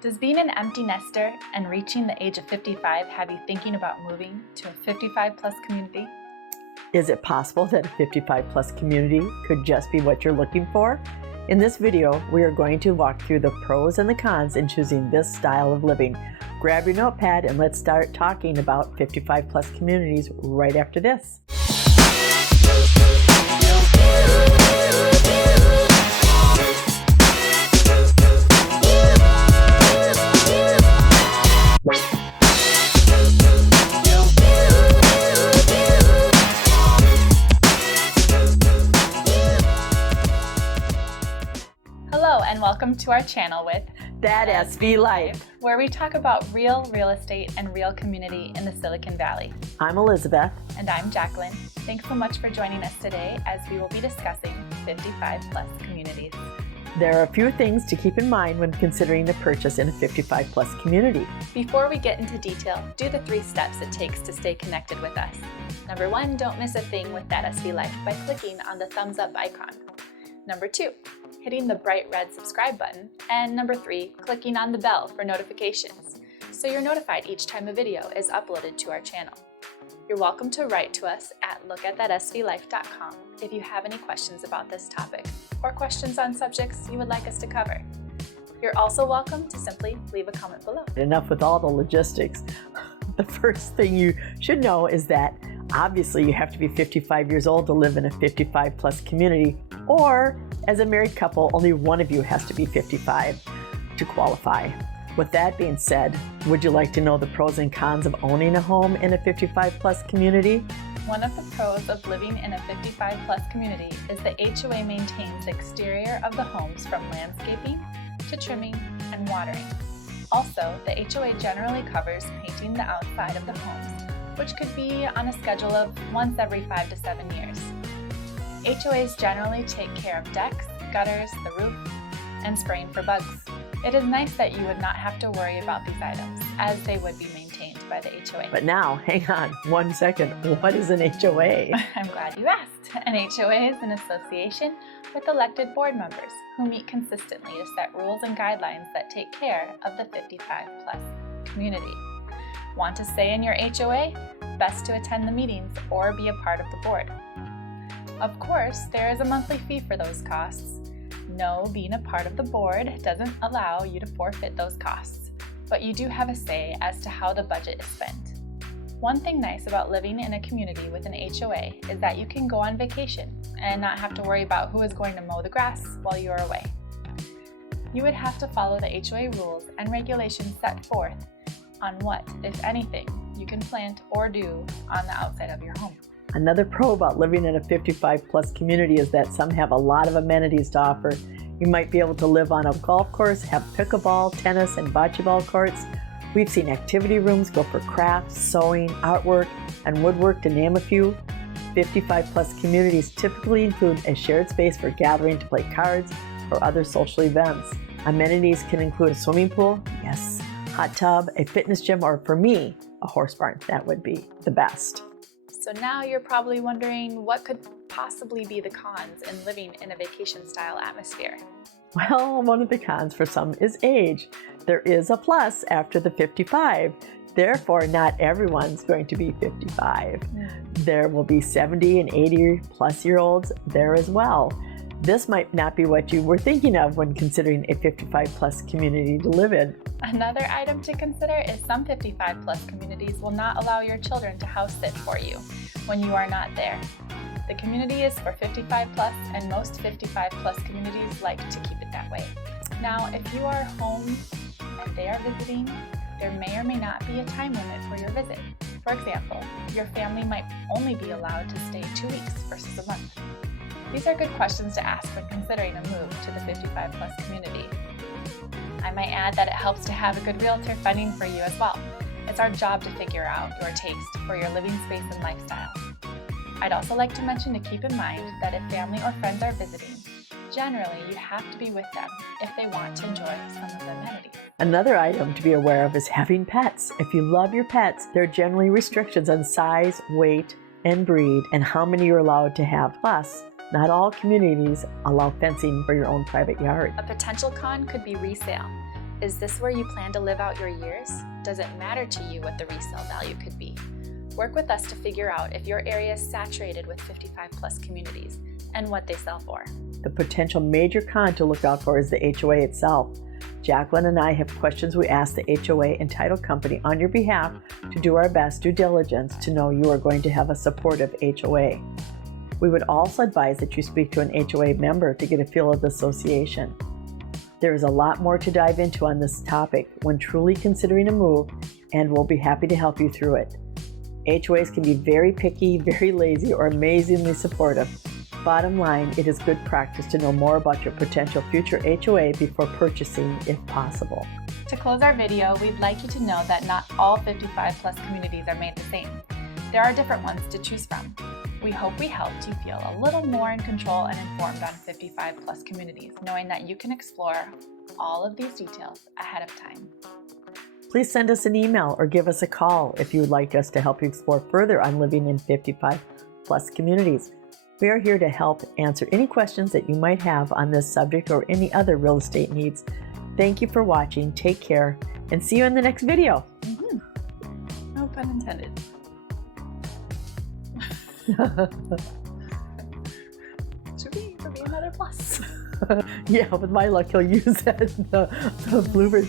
Does being an empty nester and reaching the age of 55 have you thinking about moving to a 55 plus community? Is it possible that a 55 plus community could just be what you're looking for? In this video, we are going to walk through the pros and the cons in choosing this style of living. Grab your notepad and let's start talking about 55 plus communities right after this. Hello and welcome to our channel with That SV Life, where we talk about real estate and real community in the Silicon Valley. I'm Elizabeth. And I'm Jacqueline. Thanks so much for joining us today as we will be discussing 55 plus communities. There are a few things to keep in mind when considering a purchase in a 55 plus community. Before we get into detail, do the 3 steps it takes to stay connected with us. Number 1, don't miss a thing with That SV Life by clicking on the thumbs up icon. Number 2, hitting the bright red subscribe button. And number 3, clicking on the bell for notifications, so you're notified each time a video is uploaded to our channel. You're welcome to write to us at lookatThatSVLife.com if you have any questions about this topic or questions on subjects you would like us to cover. You're also welcome to simply leave a comment below. Enough with all the logistics. The first thing you should know is that obviously you have to be 55 years old to live in a 55 plus community, or as a married couple, only one of you has to be 55 to qualify. With that being said, would you like to know the pros and cons of owning a home in a 55 plus community? One of the pros of living in a 55 plus community is the HOA maintains the exterior of the homes from landscaping to trimming and watering. Also, the HOA generally covers painting the outside of the homes, which could be on a schedule of once every 5 to 7 years. HOAs generally take care of decks, gutters, the roof, and spraying for bugs. It is nice that you would not have to worry about these items, as they would be maintained by the HOA. But now, hang on 1 second. What is an HOA? I'm glad you asked. An HOA is an association with elected board members who meet consistently to set rules and guidelines that take care of the 55 plus community. Want to stay in your HOA? Best to attend the meetings or be a part of the board. Of course, there is a monthly fee for those costs. No, being a part of the board doesn't allow you to forfeit those costs, but you do have a say as to how the budget is spent. One thing nice about living in a community with an HOA is that you can go on vacation and not have to worry about who is going to mow the grass while you are away. You would have to follow the HOA rules and regulations set forth on what, if anything, you can plant or do on the outside of your home. Another pro about living in a 55 plus community is that some have a lot of amenities to offer. You might be able to live on a golf course, have pickleball, tennis, and bocce ball courts. We've seen activity rooms go for crafts, sewing, artwork, and woodwork, to name a few. 55 plus communities typically include a shared space for gathering to play cards or other social events. Amenities can include a swimming pool, yes, hot tub, a fitness gym, or for me, a horse barn. That would be the best. So now you're probably wondering what could possibly be the cons in living in a vacation style atmosphere. Well, one of the cons for some is age. There is a plus after the 55. Therefore, not everyone's going to be 55. There will be 70 and 80 plus year olds there as well. This might not be what you were thinking of when considering a 55 plus community to live in. Another item to consider is some 55 plus communities will not allow your children to house sit for you when you are not there. The community is for 55 plus, and most 55 plus communities like to keep it that way. Now, if you are home and they are visiting, there may or may not be a time limit for your visit. For example, your family might only be allowed to stay 2 weeks versus a month. These are good questions to ask when considering a move to the 55 plus community. I might add that it helps to have a good realtor finding for you as well. It's our job to figure out your taste for your living space and lifestyle. I'd also like to mention to keep in mind that if family or friends are visiting, generally you have to be with them if they want to enjoy some of the amenities. Another item to be aware of is having pets. If you love your pets, there are generally restrictions on size, weight, and breed, and how many you're allowed to have. Plus, not all communities allow fencing for your own private yard. A potential con could be resale. Is this where you plan to live out your years? Does it matter to you what the resale value could be? Work with us to figure out if your area is saturated with 55 plus communities and what they sell for. The potential major con to look out for is the HOA itself. Jacqueline and I have questions we ask the HOA and title company on your behalf to do our best due diligence to know you are going to have a supportive HOA. We would also advise that you speak to an HOA member to get a feel of the association. There is a lot more to dive into on this topic when truly considering a move, and we'll be happy to help you through it. HOAs can be very picky, very lazy, or amazingly supportive. Bottom line, it is good practice to know more about your potential future HOA before purchasing if possible. To close our video, we'd like you to know that not all 55 plus communities are made the same. There are different ones to choose from. We hope we helped you feel a little more in control and informed on 55 plus communities, knowing that you can explore all of these details ahead of time. Please send us an email or give us a call if you would like us to help you explore further on living in 55 plus communities. We are here to help answer any questions that you might have on this subject or any other real estate needs. Thank you for watching, take care, and see you in the next video. No pun intended. Should be another plus. Yeah, with my luck, he'll use that, the blooper.